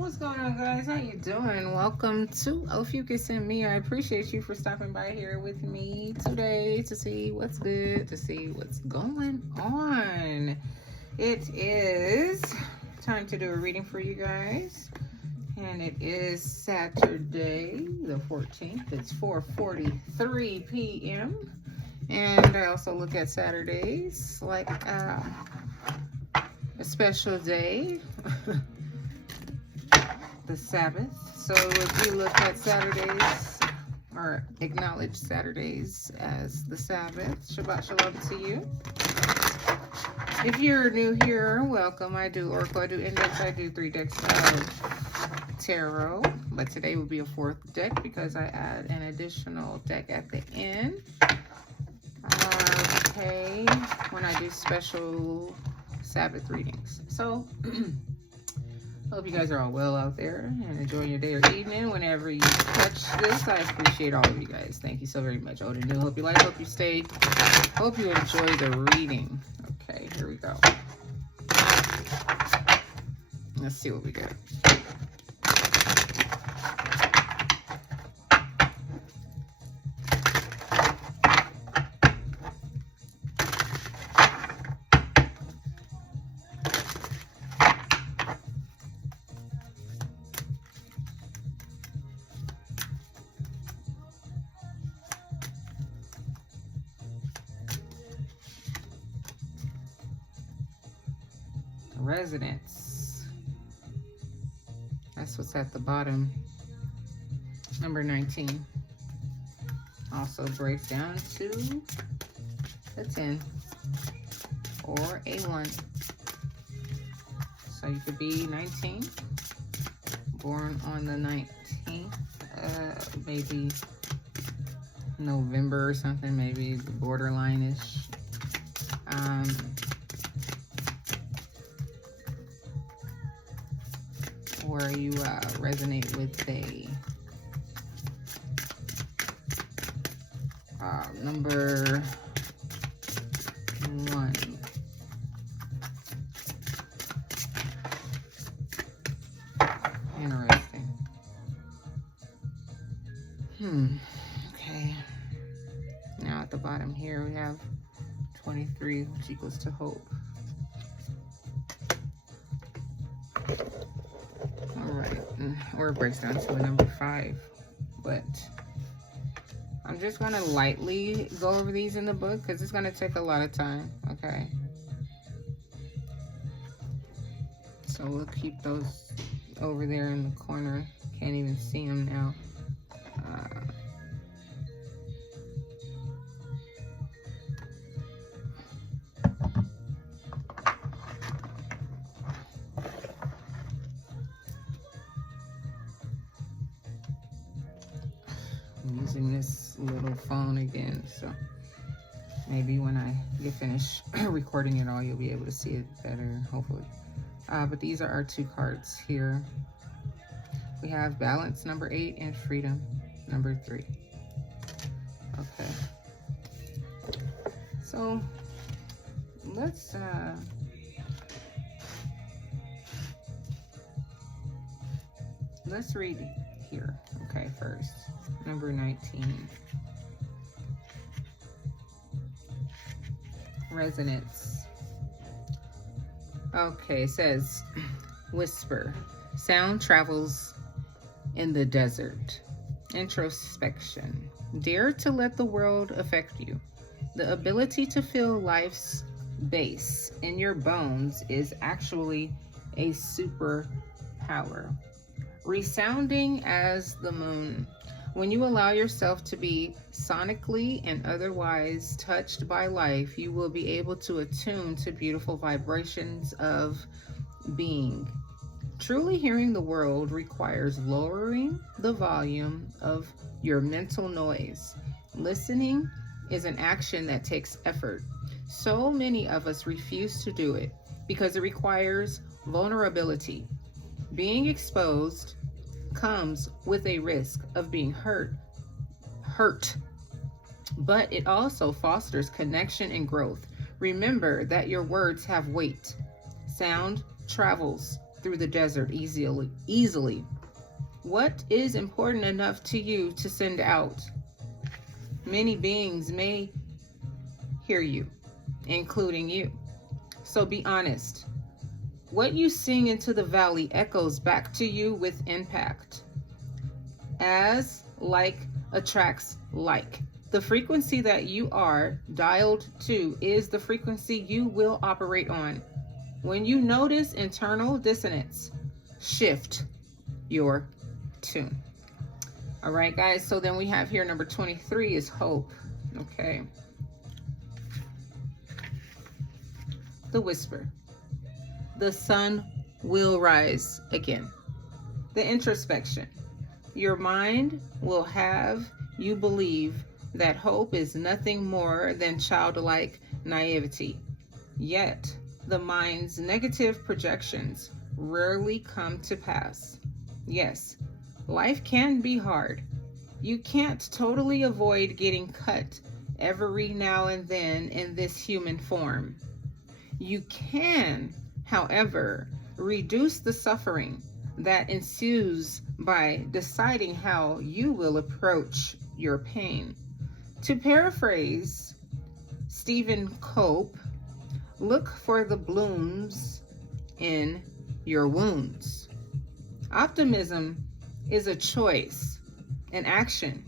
What's going on, guys? How you doing? Welcome to Ophiuchus and me. I appreciate you for stopping by here with me today to see what's good, to see what's going on. It is time to do a reading for you guys, and it is Saturday the 14th. It's 4:43 p.m. And I also look at Saturdays like a special day. The Sabbath. So if you look at Saturdays or acknowledge Saturdays as the Sabbath, Shabbat Shalom to you. If you're new here, welcome. I do Oracle, I do Index, I do 3 decks of Tarot, but today will be a 4th deck because I add an additional deck at the end. Okay, when I do special Sabbath readings. So, hope you guys are all well out there and enjoying your day or evening whenever you catch this. I appreciate all of you guys. Thank you so very much. Old and new. Hope you like, hope you stay. Hope you enjoy the reading. Okay, here we go. Let's see what we get. Residence. That's what's at the bottom. Number 19. Also breaks down to a 10 or a 1. So you could be 19, born on the 19th, maybe November or something, maybe borderline-ish. Where you resonate with a number 1. Interesting. Okay. Now at the bottom here we have 23, which equals to hope. Or it breaks down to a number 5, but I'm just going to lightly go over these in the book because it's going to take a lot of time. Okay, so we'll keep those over there in the corner. Can't even see them now. I'm using this little phone again, so maybe when I get finished recording it all, you'll be able to see it better, hopefully. But these are our 2 cards here. We have balance, number 8, and freedom, number 3. Okay. So let's read here. Okay, first. Number 19. Resonance. Okay, it says, whisper. Sound travels in the desert. Introspection. Dare to let the world affect you. The ability to feel life's bass in your bones is actually a superpower. Resounding as the moon. When you allow yourself to be sonically and otherwise touched by life, you will be able to attune to beautiful vibrations of being. Truly hearing the world requires lowering the volume of your mental noise. Listening is an action that takes effort. So many of us refuse to do it because it requires vulnerability. Being exposed comes with a risk of being hurt, but it also fosters connection and growth. Remember that your words have weight. Sound travels through the desert easily. What is important enough to you to send out? Many beings may hear you, including you. So be honest. What you sing into the valley echoes back to you with impact. As like attracts like. The frequency that you are dialed to is the frequency you will operate on. When you notice internal dissonance, shift your tune. All right, guys. So then we have here number 23 is hope. Okay. The whisper. The sun will rise again. The introspection. Your mind will have you believe that hope is nothing more than childlike naivety. Yet, the mind's negative projections rarely come to pass. Yes, life can be hard. You can't totally avoid getting cut every now and then in this human form. You can, however, reduce the suffering that ensues by deciding how you will approach your pain. To paraphrase Stephen Cope, look for the blooms in your wounds. Optimism is a choice, an action.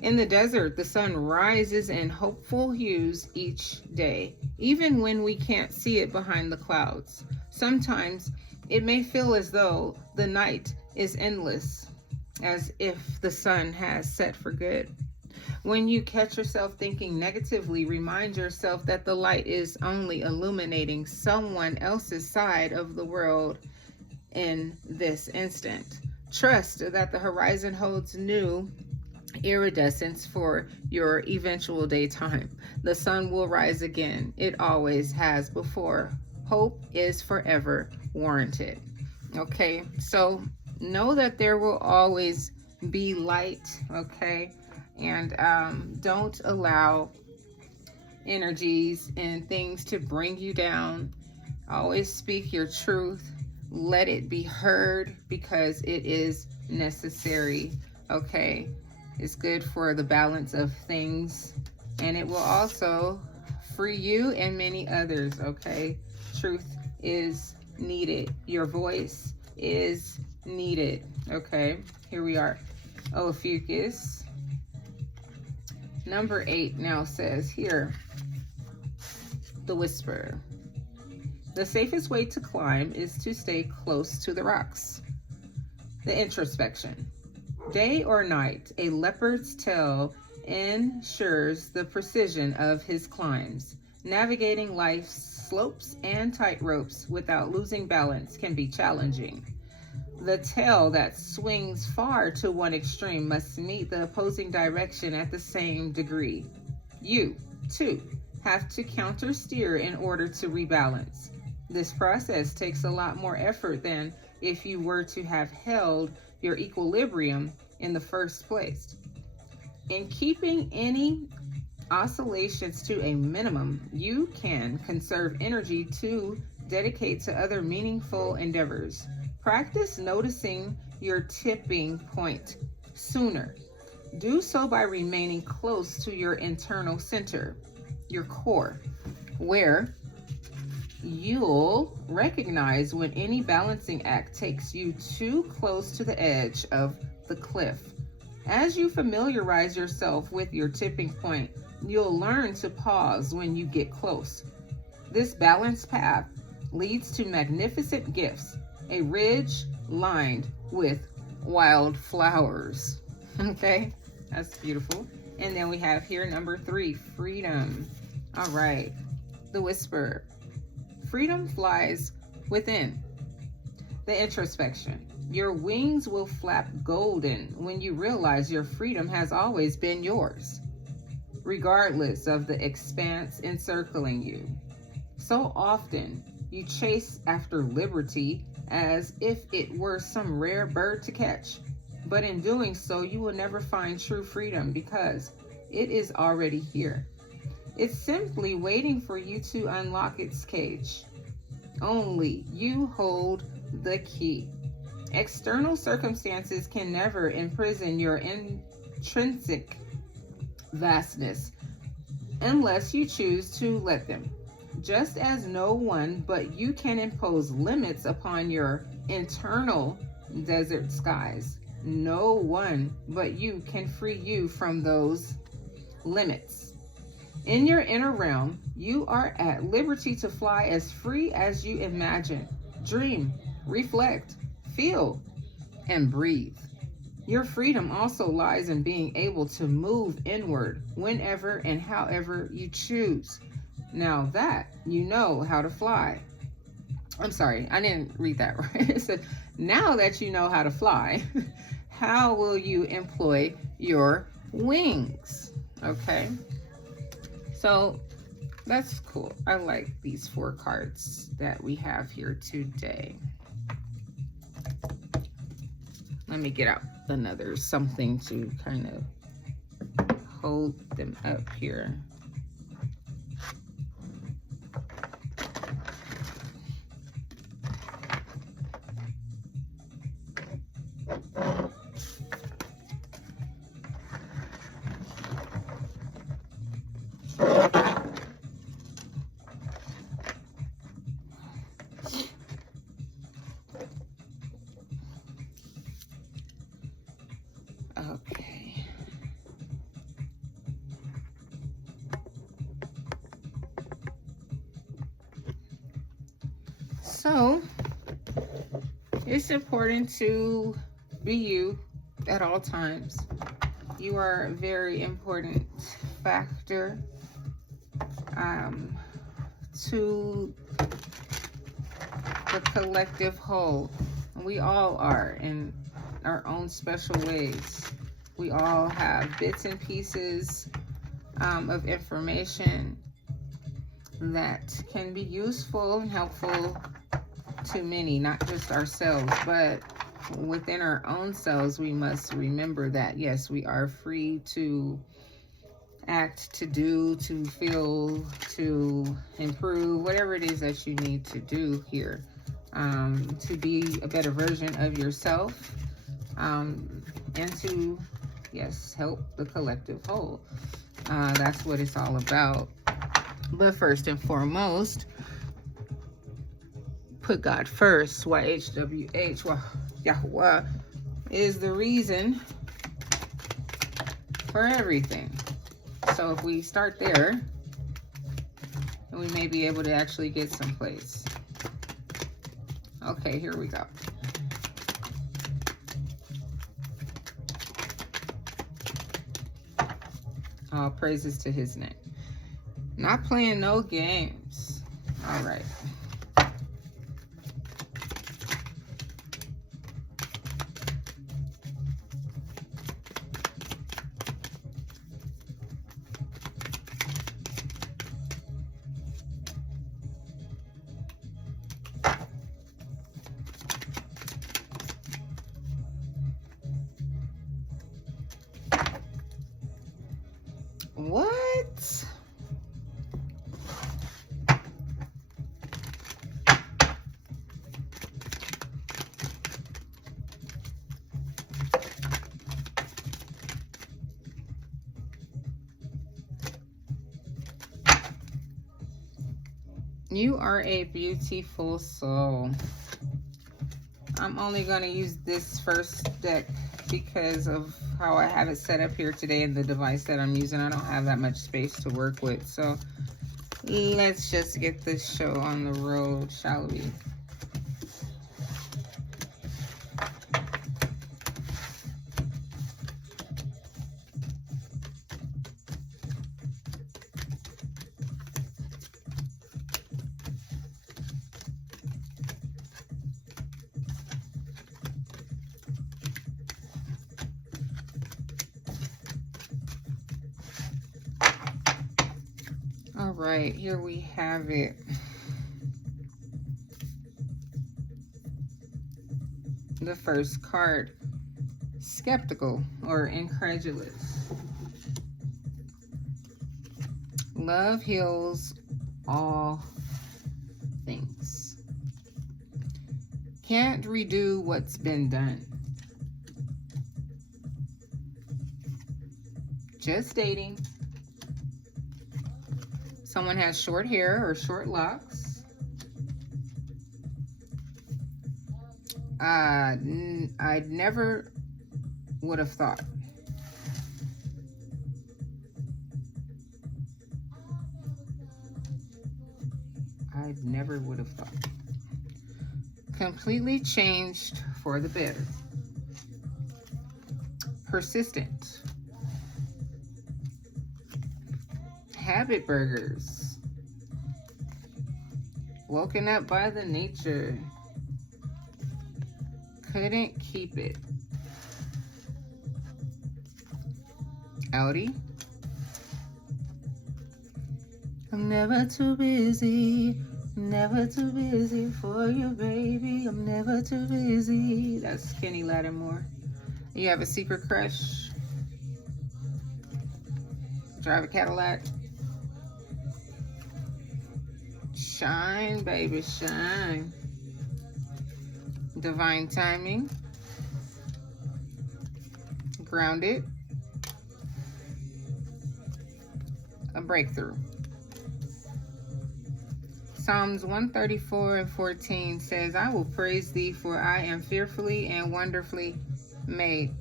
In the desert, the sun rises in hopeful hues each day, even when we can't see it behind the clouds. Sometimes it may feel as though the night is endless, as if the sun has set for good. When you catch yourself thinking negatively, remind yourself that the light is only illuminating someone else's side of the world in this instant. Trust that the horizon holds new iridescence for your eventual daytime. The sun will rise again. It always has before. Hope is forever warranted. Okay, so know that there will always be light, okay? And don't allow energies and things to bring you down. Always speak your truth. Let it be heard because it is necessary, okay? It's good for the balance of things, and it will also free you and many others, okay? Truth is needed. Your voice is needed, okay? Here we are. Ophiuchus. Number 8 now says here, the whisper. The safest way to climb is to stay close to the rocks. The introspection. Day or night, a leopard's tail ensures the precision of his climbs. Navigating life's slopes and tightropes without losing balance can be challenging. The tail that swings far to one extreme must meet the opposing direction at the same degree. You, too, have to counter-steer in order to rebalance. This process takes a lot more effort than if you were to have held your equilibrium in the first place. In keeping any oscillations to a minimum, you can conserve energy to dedicate to other meaningful endeavors. Practice noticing your tipping point sooner. Do so by remaining close to your internal center, your core, where you'll recognize when any balancing act takes you too close to the edge of the cliff. As you familiarize yourself with your tipping point, you'll learn to pause when you get close. This balanced path leads to magnificent gifts, a ridge lined with wild flowers. Okay, that's beautiful. And then we have here number 3, freedom. All right, the whisper. Freedom flies within. The introspection. Your wings will flap golden when you realize your freedom has always been yours, regardless of the expanse encircling you. So often, you chase after liberty as if it were some rare bird to catch. But in doing so, you will never find true freedom because it is already here. It's simply waiting for you to unlock its cage. Only you hold the key. External circumstances can never imprison your intrinsic vastness unless you choose to let them. Just as no one but you can impose limits upon your internal desert skies, no one but you can free you from those limits. In your inner realm, you are at liberty to fly as free as you imagine, dream, reflect, feel, and breathe. Your freedom also lies in being able to move inward whenever and however you choose. Now that you know how to fly. I'm sorry, I didn't read that right. It said, now that you know how to fly, how will you employ your wings? Okay, so that's cool. I like these 4 cards that we have here today. Let me get out another something to kind of hold them up here. Okay. So, it's important to be you at all times. You are a very important factor to the collective whole. We all are in our own special ways. We all have bits and pieces of information that can be useful and helpful to many, not just ourselves, but within our own selves. We must remember that, yes, we are free to act, to do, to feel, to improve, whatever it is that you need to do here, to be a better version of yourself, and to, yes, help the collective whole. That's what it's all about. But first and foremost, put God first. YHWH, Yahweh, is the reason for everything. So if we start there, then we may be able to actually get someplace. Okay, here we go. All praises to his name. Not playing no games. All right. What? You are a beautiful soul. I'm only going to use this first deck because of how I have it set up here today in the device that I'm using. I don't have that much space to work with. So let's just get this show on the road, shall we? All right, here we have it. The first card, skeptical or incredulous. Love heals all things. Can't redo what's been done. Just dating. Someone has short hair or short locks. I never would have thought. I never would have thought. Completely changed for the better. Persistent. Habit burgers. Woken up by the nature. Couldn't keep it. Audi. I'm never too busy. Never too busy for you, baby. I'm never too busy. That's Kenny Lattimore. You have a secret crush. Drive a Cadillac. Shine, baby, shine. Divine timing. Grounded. A breakthrough. Psalms 134:14 says, I will praise thee, for I am fearfully and wonderfully made.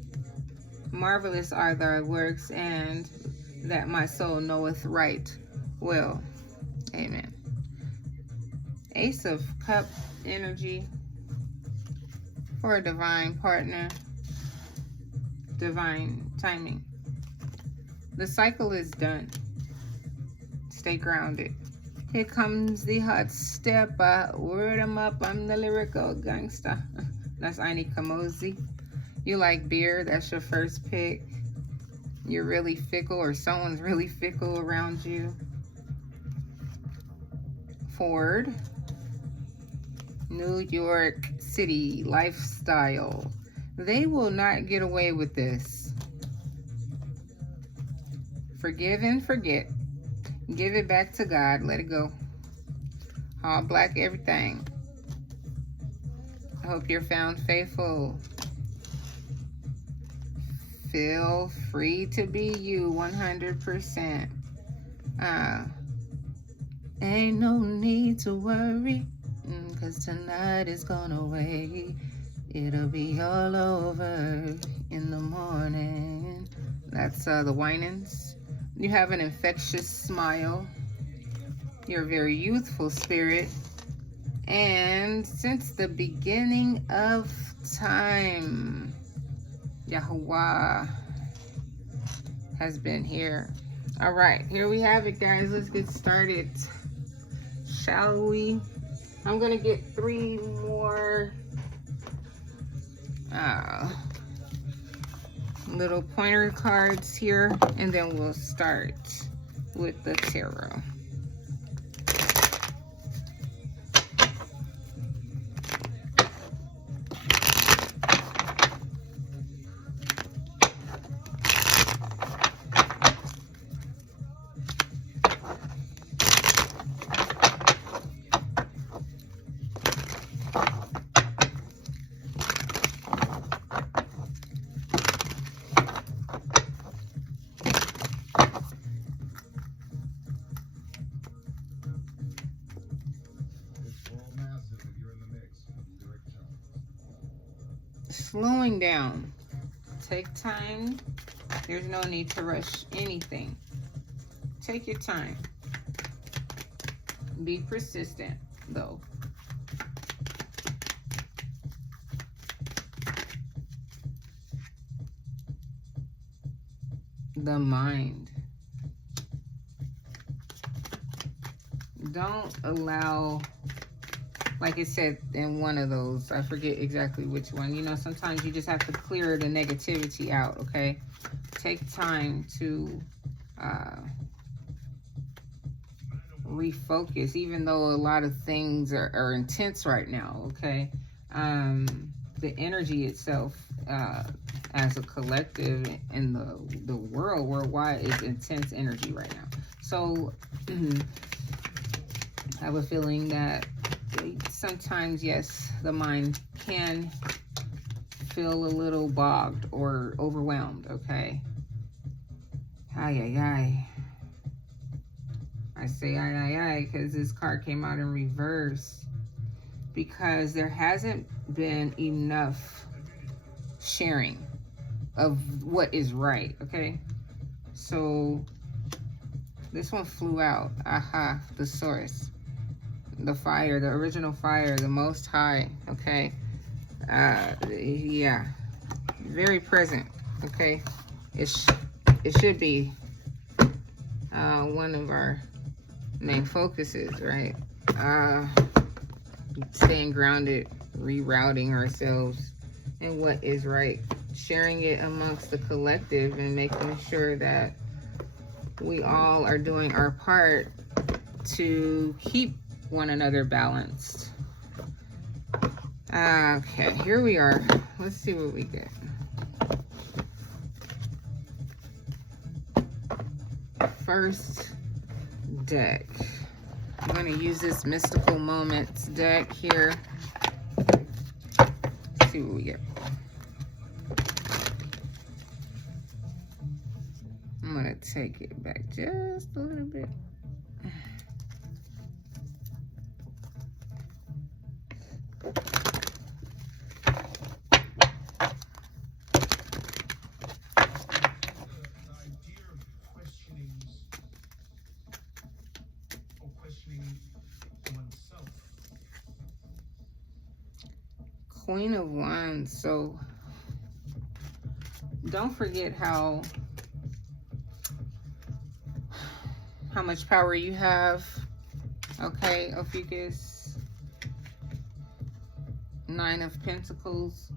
Marvelous are thy works, and that my soul knoweth right well. Amen. Ace of Cup energy for a divine partner. Divine timing. The cycle is done. Stay grounded. Here comes the hot step. Word 'em up. I'm the lyrical gangsta. That's Aini Kamosi. You like beer? That's your first pick. You're really fickle, or someone's really fickle around you. Ford. New York City lifestyle. They will not get away with this. Forgive and forget. Give it back to God. Let it go. All black everything. I hope you're found faithful. Feel free to be you 100%. Ain't no need to worry, 'cause tonight is gone away. It'll be all over in the morning. That's the Winans. You have an infectious smile. You're a very youthful spirit. And since the beginning of time, Yahuwah has been here. All right, here we have it, guys. Let's get started. Shall we? I'm going to get 3 more little pointer cards here, and then we'll start with the tarot. Slowing down. Take time. There's no need to rush anything. Take your time. Be persistent, though. The mind. Don't allow, like it said in one of those, I forget exactly which one. You know, sometimes you just have to clear the negativity out, okay? Take time to refocus, even though a lot of things are intense right now, okay? The energy itself as a collective in the world worldwide is intense energy right now. So I have a feeling that sometimes, yes, the mind can feel a little bogged or overwhelmed, okay? Ay, ay, ay. I say ay, ay, ay because this card came out in reverse. Because there hasn't been enough sharing of what is right, okay? So this one flew out. Aha, the source. The fire, the original fire, the most high, okay? Yeah, very present, okay? It should be one of our main focuses, right? Staying grounded, rerouting ourselves in what is right, sharing it amongst the collective, and making sure that we all are doing our part to keep one another balanced. Okay, here we are. Let's see what we get. First deck. I'm going to use this Mystical Moments deck here. Let's see what we get. I'm going to take it back just a little bit. Queen of Wands. So don't forget how much power you have. Okay, Ophiuchus. 9 of Pentacles.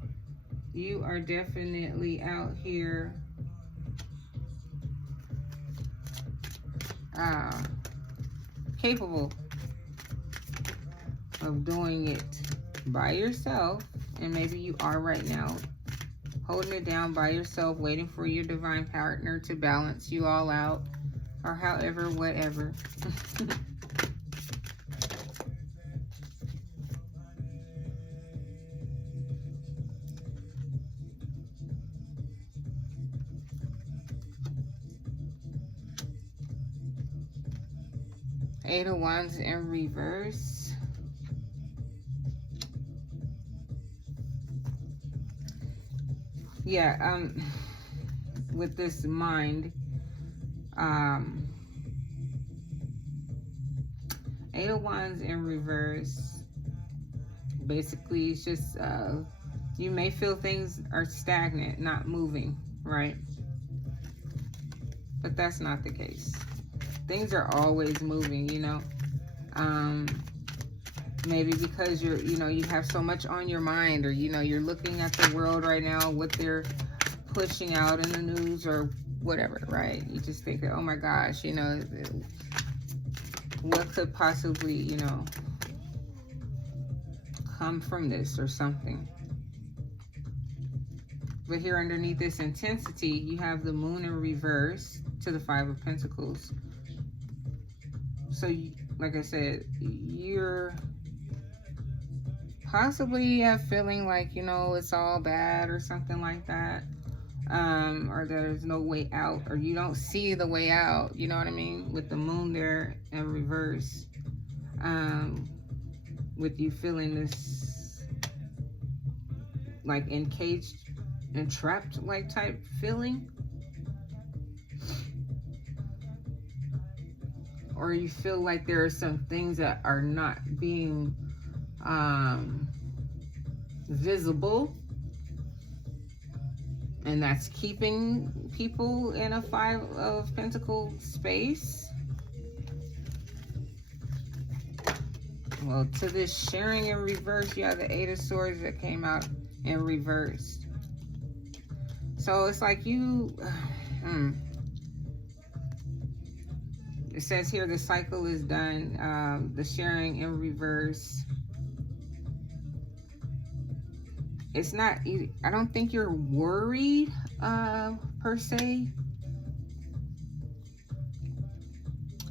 You are definitely out here capable of doing it by yourself. And maybe you are right now, holding it down by yourself, waiting for your divine partner to balance you all out, or however, whatever. Eight of Wands in reverse. Yeah, with this mind, Eight of Wands in reverse, basically it's just, you may feel things are stagnant, not moving, right? But that's not the case. Things are always moving, you know. Maybe because you have so much on your mind, or, you're looking at the world right now, what they're pushing out in the news or whatever, right? You just think that, oh my gosh, what could possibly, come from this or something. But here underneath this intensity, you have the Moon in reverse to the Five of Pentacles. So, like I said, you're possibly feeling like, it's all bad or something like that. Or there's no way out, or you don't see the way out, you know what I mean? With the Moon there in reverse. With you feeling this, like, encaged and trapped, like, type feeling. Or you feel like there are some things that are not being visible, and that's keeping people in a Five of Pentacles space. Well, to this sharing in reverse, you have the Eight of Swords that came out in reverse. So it's like you it says here the cycle is done. The sharing in reverse, it's not, I don't think you're worried per se.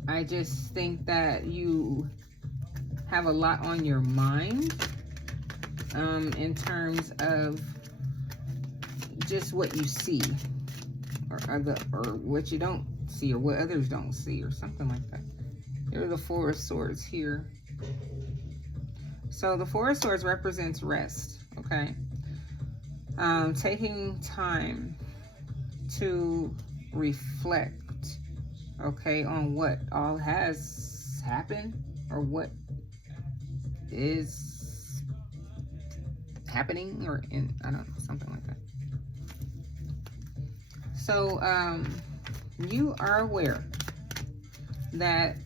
I just think that you have a lot on your mind in terms of just what you see, or what you don't see, or what others don't see, or something like that. Here are the Four of Swords here. So the Four of Swords represents rest, okay? Taking time to reflect, okay, on what all has happened, or what is happening, or I don't know, something like that. So you are aware that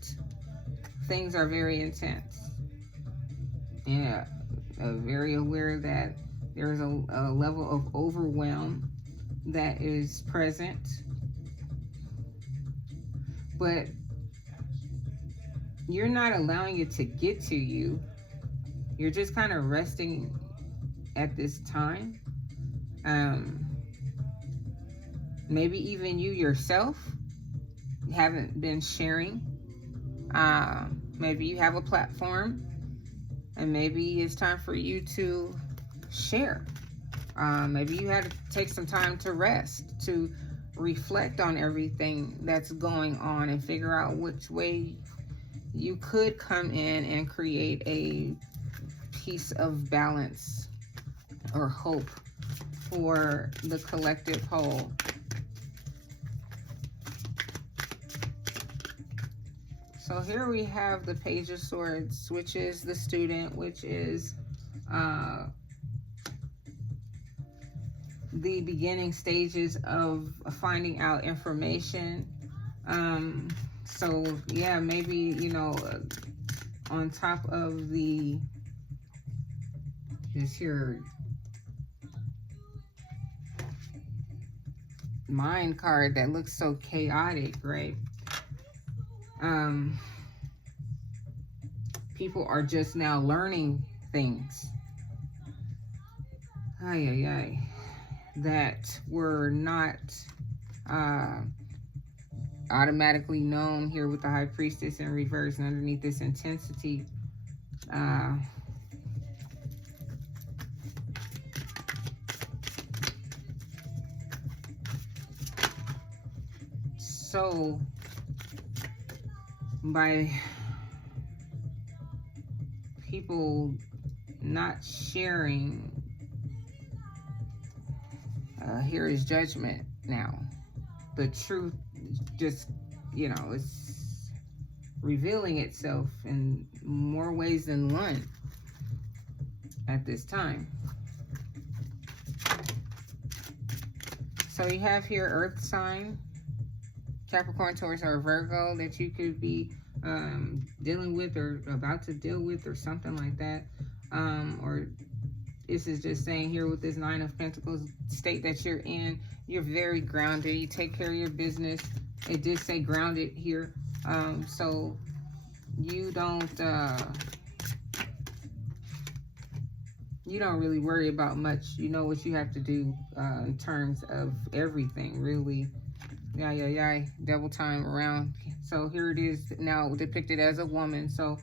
things are very intense. Yeah, very aware that there's a level of overwhelm that is present. But you're not allowing it to get to you. You're just kind of resting at this time. Maybe even you yourself haven't been sharing. Maybe you have a platform, and maybe it's time for you to share. Maybe you had to take some time to rest, to reflect on everything that's going on, and figure out which way you could come in and create a piece of balance or hope for the collective whole. So here we have the Page of Swords, which is the student, which is the beginning stages of finding out information. So yeah, maybe, you know, on top of the, just your mind card that looks so chaotic, right? People are just now learning things. That were not automatically known here with the High Priestess in reverse, and underneath this intensity. So by people not sharing, here is judgment now. The truth just, you know, is revealing itself in more ways than one at this time. So you have here Earth sign, Capricorn, Taurus, or Virgo that you could be dealing with, or about to deal with, or something like that. Or this is just saying here with this Nine of Pentacles state that you're in, you're very grounded. You take care of your business. It did say grounded here. So you don't really worry about much. You know what you have to do in terms of everything, really. Double time around. So here it is now depicted as a woman. So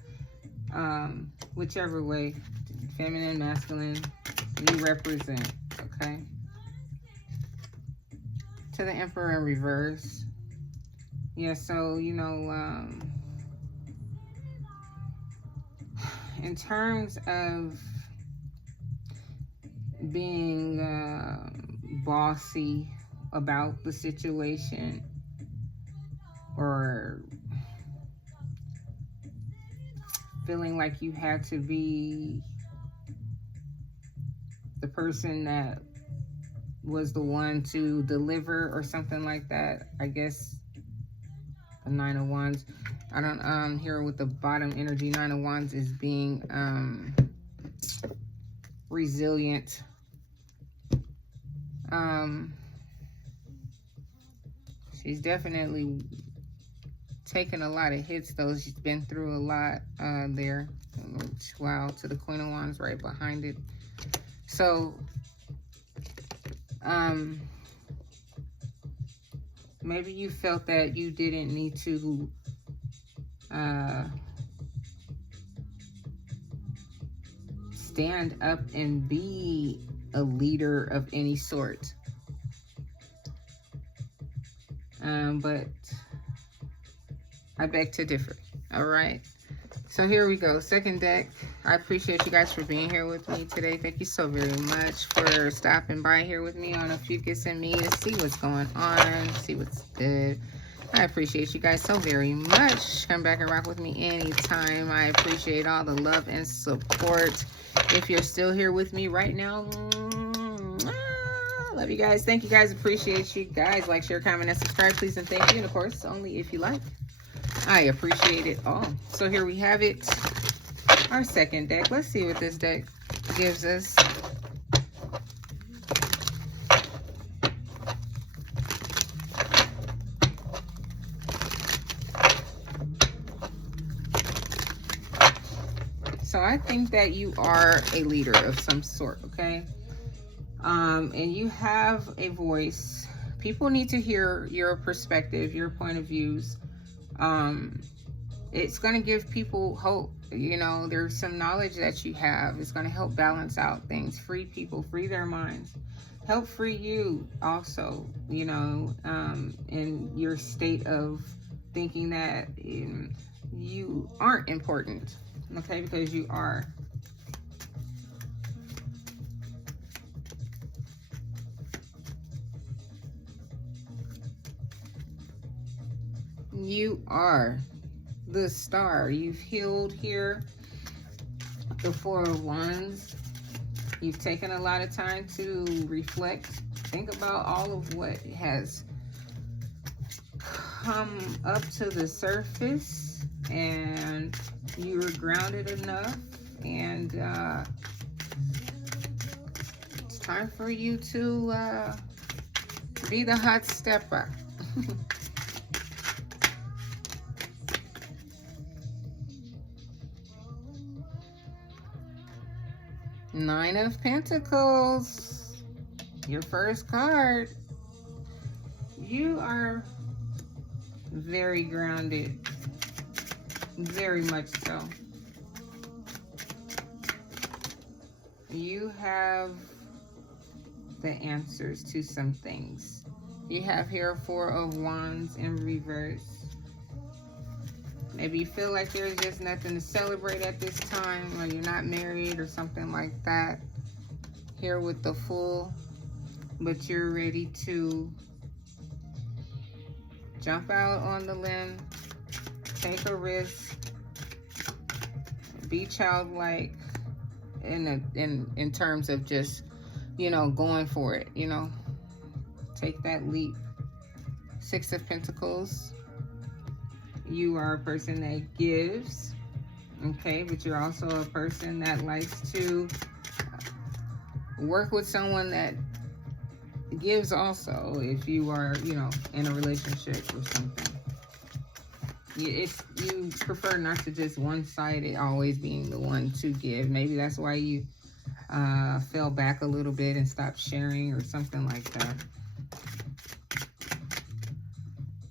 whichever way, feminine, masculine, you represent, okay? To the Emperor in reverse. Yeah, so, you know, in terms of being bossy about the situation, or feeling like you had to be the person that was the one to deliver or something like that. I guess the Nine of Wands, I don't here with the bottom energy, Nine of Wands is being resilient. She's definitely taken a lot of hits, though. She's been through a lot there. Wow, to the Queen of Wands right behind it. So, maybe you felt that you didn't need to stand up and be a leader of any sort. But I beg to differ. All right. So here we go. Second deck. I appreciate you guys for being here with me today. Thank you so very much for stopping by here with me on Ophiuchus and me to see what's going on, see what's good. I appreciate you guys so very much. Come back and rock with me anytime. I appreciate all the love and support. If you're still here with me right now, love you guys. Thank you guys. Appreciate you guys. Like, share, comment, and subscribe, please, and thank you. And of course, only if you like. I appreciate it all. So here we have it. Our second deck. Let's see what this deck gives us. So I think that you are a leader of some sort, okay? And you have a voice. People need to hear your perspective, your point of views. It's going to give people hope. You know, there's some knowledge that you have. It's going to help balance out things, free people, free their minds, help free you also, you know, in your state of thinking that you aren't important. Okay, because you are. You are the star. You've healed here. The Four of Wands. You've taken a lot of time to reflect. Think about all of what has come up to the surface. And you were grounded enough, and it's time for you to be the hot stepper. Nine of Pentacles, your first card. You are very grounded. Very much so. You have the answers to some things. You have here Four of Wands in reverse. Maybe you feel like there's just nothing to celebrate at this time, or you're not married or something like that. Here with the Fool, but you're ready to jump out on the limb, take a risk, be childlike in terms of just, you know, going for it, you know, take that leap. Six of Pentacles. You are a person that gives, okay, but you're also a person that likes to work with someone that gives also, if you are, you know, in a relationship or something. You prefer not to just one-sided, always being the one to give. Maybe that's why you fell back a little bit and stopped sharing or something like that.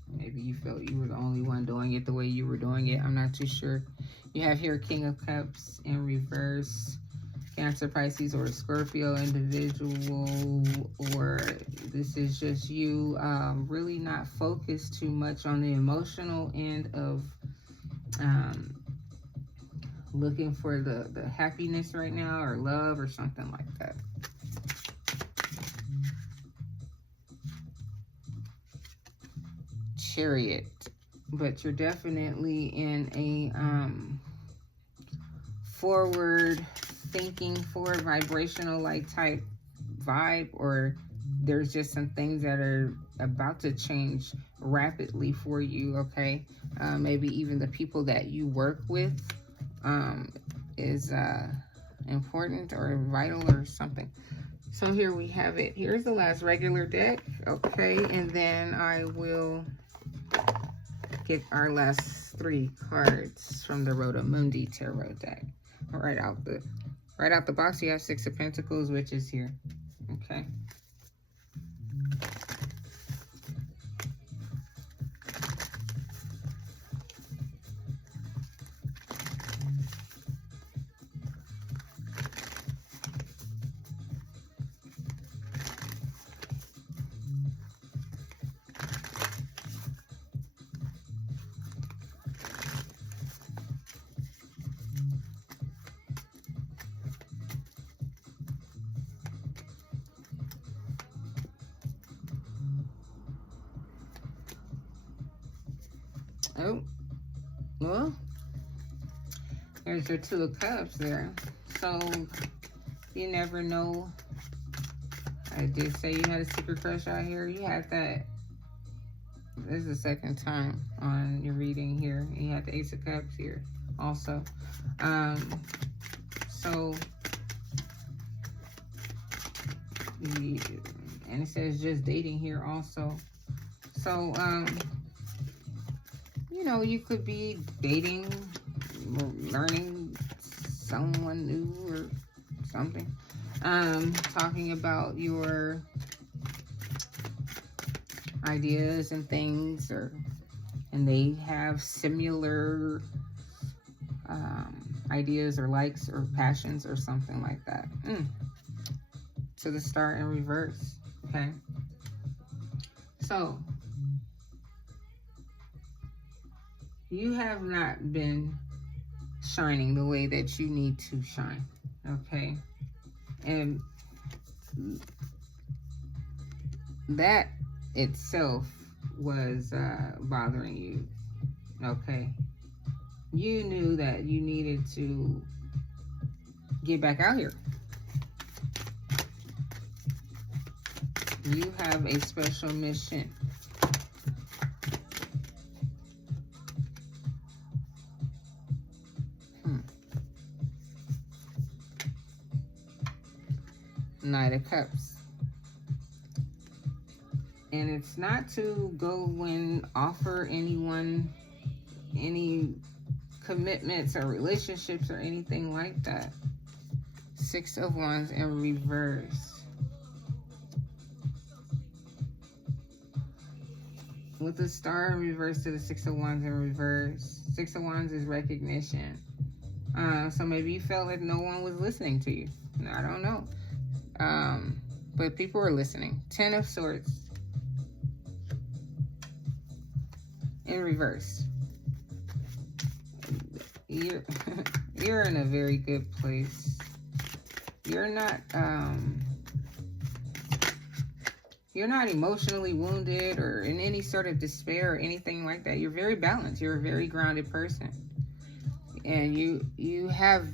Maybe you felt you were the only one doing it the way you were doing it. I'm not too sure. You have here King of Cups in reverse. Cancer, Pisces, or a Scorpio individual, or this is just you really not focused too much on the emotional end of looking for the happiness right now, or love, or something like that. Chariot, but you're definitely in a forward thinking, forward vibrational like type vibe, or there's just some things that are about to change rapidly for you, okay? Maybe even the people that you work with is important or vital or something. So here we have it. Here's the last regular deck, okay? And then I will get our last three cards from the Rotomundi Tarot deck. Right out the box, you have Six of Pentacles, which is here. Okay. Oh, well, there's your Two of Cups there. So, you never know. I did say you had a secret crush out here. You had that. This is the second time on your reading here. You had the Ace of Cups here also. So, and it says just dating here also. So, you know, you could be dating or learning someone new or something. Talking about your ideas and things, and they have similar ideas or likes or passions or something like that. To the Star in reverse. Okay. So, you have not been shining the way that you need to shine. Okay. And that itself was bothering you. Okay. You knew that you needed to get back out here. You have a special mission. Knight of Cups. And it's not to go and offer anyone any commitments or relationships or anything like that. Six of Wands in reverse. With the Star in reverse to the Six of Wands in reverse. Six of Wands is recognition. So maybe you felt like no one was listening to you. I don't know. But people are listening. Ten of Swords in reverse. You're in a very good place. You're not emotionally wounded or in any sort of despair or anything like that. You're very balanced. You're a very grounded person. And you have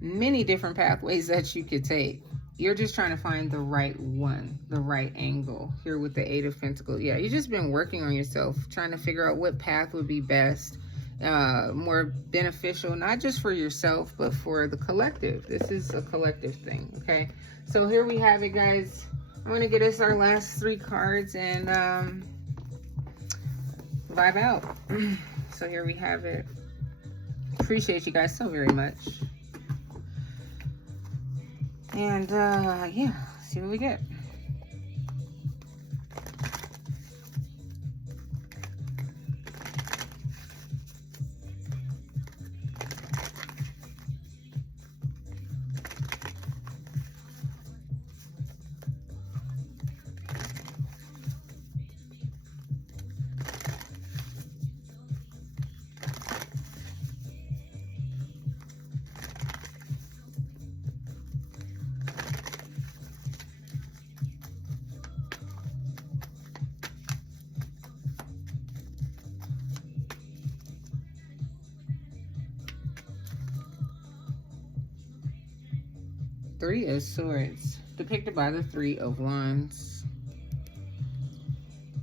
many different pathways that you could take. You're just trying to find the right one, the right angle. Here with the Eight of Pentacles. Yeah, you've just been working on yourself, trying to figure out what path would be best, more beneficial, not just for yourself, but for the collective. This is a collective thing, okay? So here we have it, guys. I'm going to get us our last three cards and vibe out. So here we have it. Appreciate you guys so very much. And, yeah, see what we get. Three of Swords, depicted by the Three of Wands.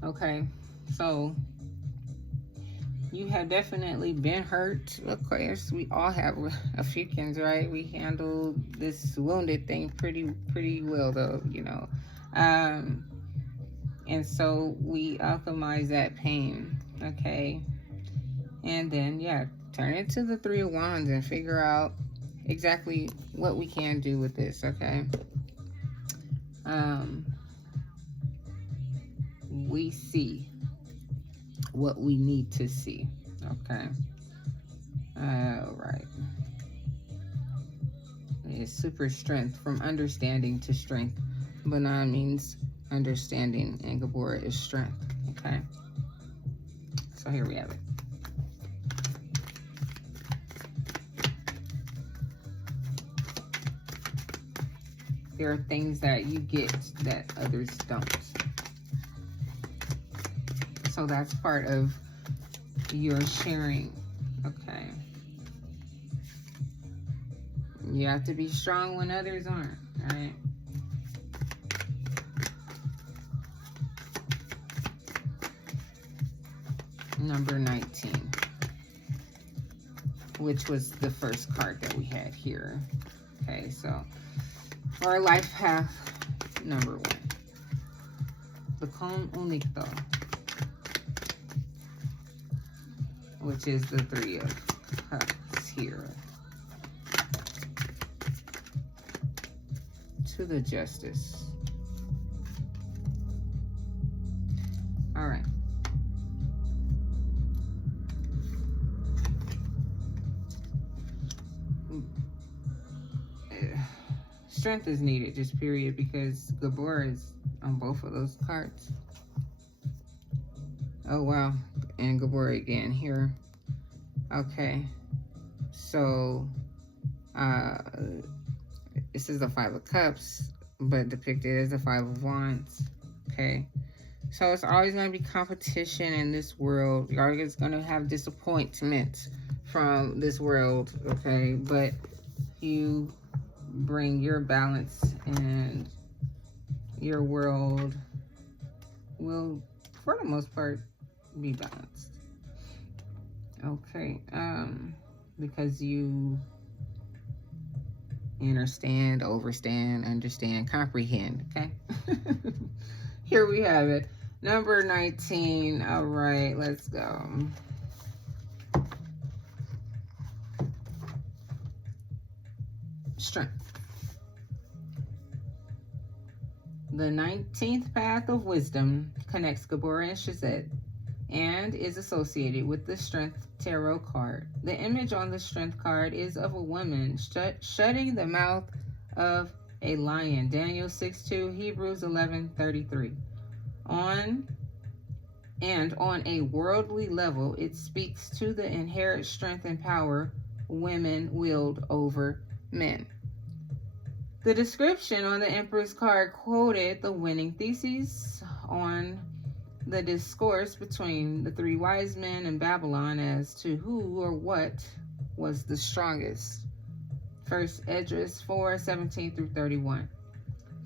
Okay, so you have definitely been hurt. Of course, we all have Ophiuchus, right? We handled this wounded thing pretty well, though, you know. And so we alchemize that pain, okay? And then, yeah, turn it to the Three of Wands and figure out exactly what we can do with this, okay? We see what we need to see, okay? All right. It's super strength, from understanding to strength. Banan means understanding, and Gabora is strength, okay? So here we have it. There are things that you get that others don't. So that's part of you're sharing. Okay. You have to be strong when others aren't, right? Number 19, which was the first card that we had here. Okay, so for our life path, number 1, the con único, which is the 3 of Cups here. To the Justice. All right. Strength is needed, just period, because Gabor is on both of those cards. Oh, wow. And Gabor again here. Okay. So, this is the 5 of Cups, but depicted as the 5 of Wands. Okay. So it's always going to be competition in this world. You're always going to have disappointment from this world. Okay. But you bring your balance, and your world will, for the most part, be balanced. Okay. Because you understand, overstand, understand, comprehend. Okay. Here we have it. Number 19. All right, let's go. Strength. The 19th path of wisdom connects Gabor and Shazet and is associated with the Strength Tarot card. The image on the Strength card is of a woman shutting the mouth of a lion. Daniel 6:2, Hebrews 11:33. On a worldly level, it speaks to the inherent strength and power women wield over men. The description on the Emperor's card quoted the winning thesis on the discourse between the 3 wise men in Babylon as to who or what was the strongest. First Esdras 4:17-31.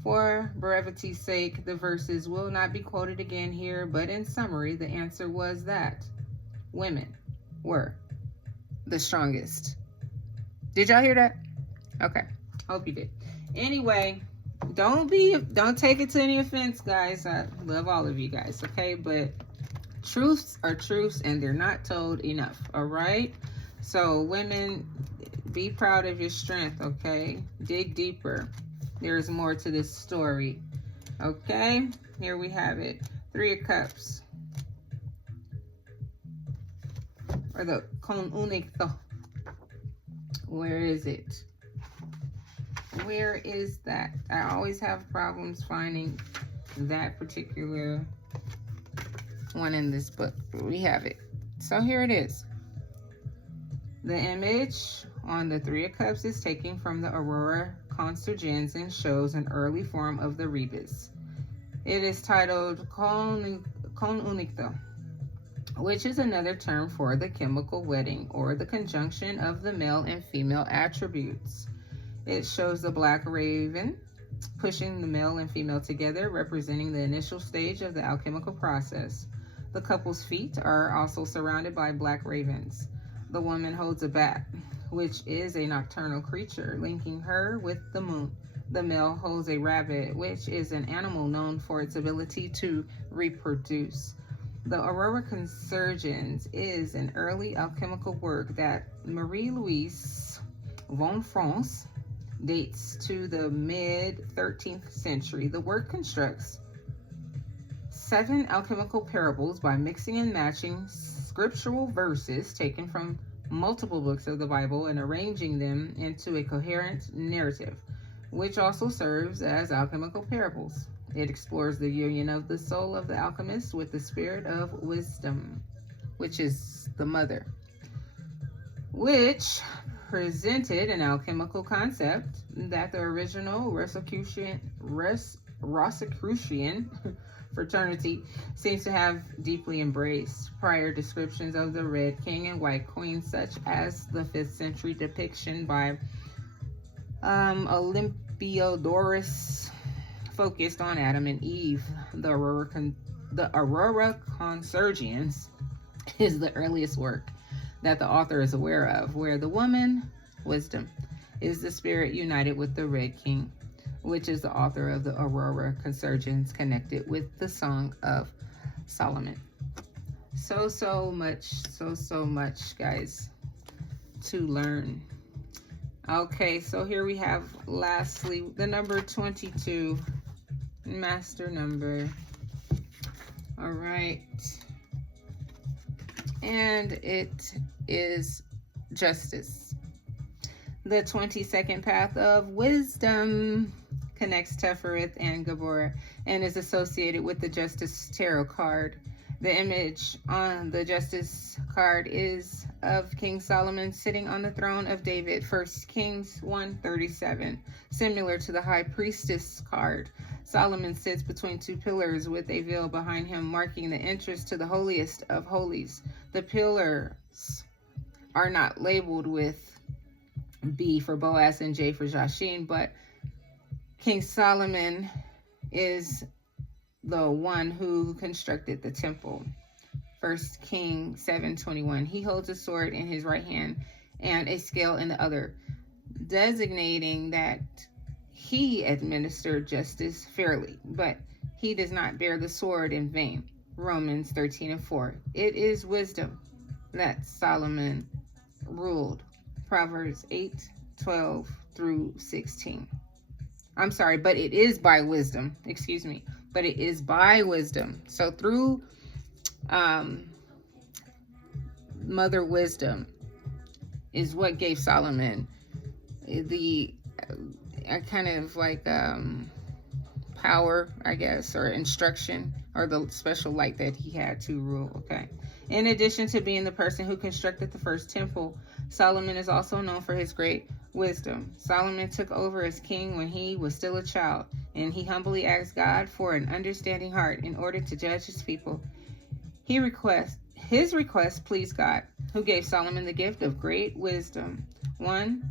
For brevity's sake, the verses will not be quoted again here, but in summary, the answer was that women were the strongest. Did y'all hear that? Okay, hope you did. Anyway, don't take it to any offense, guys. I love all of you guys, okay? But truths are truths, and they're not told enough, all right? So women, be proud of your strength, okay? Dig deeper. There's more to this story, okay? Here we have it. 3 of Cups. Or the con único. Where is it? Where is that? I always have problems finding that particular one in this book. We have it. So here it is. The image on the 3 of Cups is taken from the Aurora Consurgens and shows an early form of the rebus. It is titled con único, which is another term for the chemical wedding or the conjunction of the male and female attributes. It shows the black raven pushing the male and female together, representing the initial stage of the alchemical process. The couple's feet are also surrounded by black ravens. The woman holds a bat, which is a nocturnal creature, linking her with the moon. The male holds a rabbit, which is an animal known for its ability to reproduce. The Aurora Consurgens is an early alchemical work that Marie-Louise von France dates to the mid-13th century. The work constructs 7 alchemical parables by mixing and matching scriptural verses taken from multiple books of the Bible and arranging them into a coherent narrative, which also serves as alchemical parables. It explores the union of the soul of the alchemist with the spirit of wisdom, which is the mother, which presented an alchemical concept that the original Rosicrucian fraternity seems to have deeply embraced prior descriptions of the Red King and White Queen, such as the 5th century depiction by Olympiodorus focused on Adam and Eve. The Aurora Consurgens is the earliest work that the author is aware of, where the woman, wisdom, is the spirit united with the Red King, which is the author of the Aurora Consurgens, connected with the Song of Solomon. So much, guys, to learn. Okay, so here we have lastly the number 22, master number. All right. And it is justice. The 22nd path of wisdom connects Tefereth and Gabor and is associated with the Justice Tarot card. The image on the Justice card is of King Solomon sitting on the throne of David, 1 Kings 1:37. Similar to the High Priestess card, Solomon sits between two pillars with a veil behind him, marking the entrance to the holiest of holies. The pillars are not labeled with B for Boaz and J for Jashin, but King Solomon is the one who constructed the temple. 1 Kings 7:21. He holds a sword in his right hand and a scale in the other, designating that he administered justice fairly, but he does not bear the sword in vain. Romans 13:4. It is wisdom that Solomon ruled. Proverbs 8:12 through 16. I'm sorry, but it is by wisdom. Excuse me. But it is by wisdom. So through Mother Wisdom is what gave Solomon the kind of like power, I guess, or instruction, or the special light that he had to rule. Okay. In addition to being the person who constructed the first temple, Solomon is also known for his great wisdom. Solomon took over as king when he was still a child, and he humbly asked God for an understanding heart in order to judge his people. His request pleased God, who gave Solomon the gift of great wisdom. 1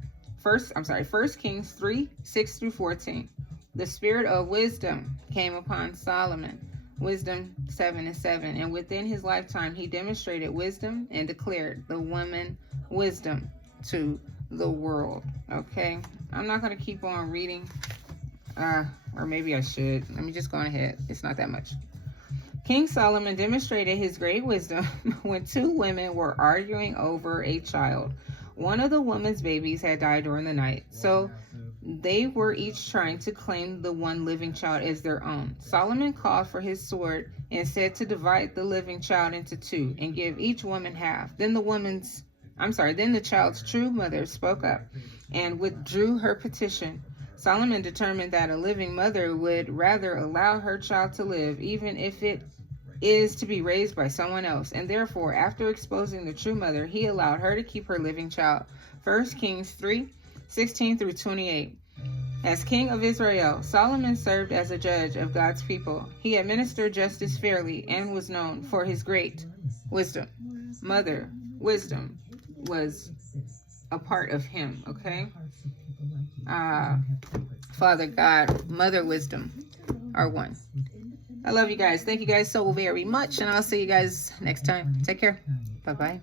Kings 3:6 through 14. The spirit of wisdom came upon Solomon. Wisdom 7:7. And within his lifetime, he demonstrated wisdom and declared the woman wisdom to the world. Okay, I'm not going to keep on reading, or maybe I should. Let me just go on ahead. It's not that much. King Solomon demonstrated his great wisdom when two women were arguing over a child. One of the woman's babies had died during the night, so they were each trying to claim the one living child as their own. Solomon called for his sword and said to divide the living child into two and give each woman half. Then the child's true mother spoke up and withdrew her petition. Solomon determined that a living mother would rather allow her child to live, even if it is to be raised by someone else, and therefore, after exposing the true mother, he allowed her to keep her living child. 1 Kings 3:16 through 28. As king of Israel, Solomon served as a judge of God's people. He administered justice fairly and was known for his great wisdom. Mother wisdom was a part of him, okay? Father God, Mother Wisdom are one. I love you guys. Thank you guys so very much, and I'll see you guys next time. Take care. Bye-bye.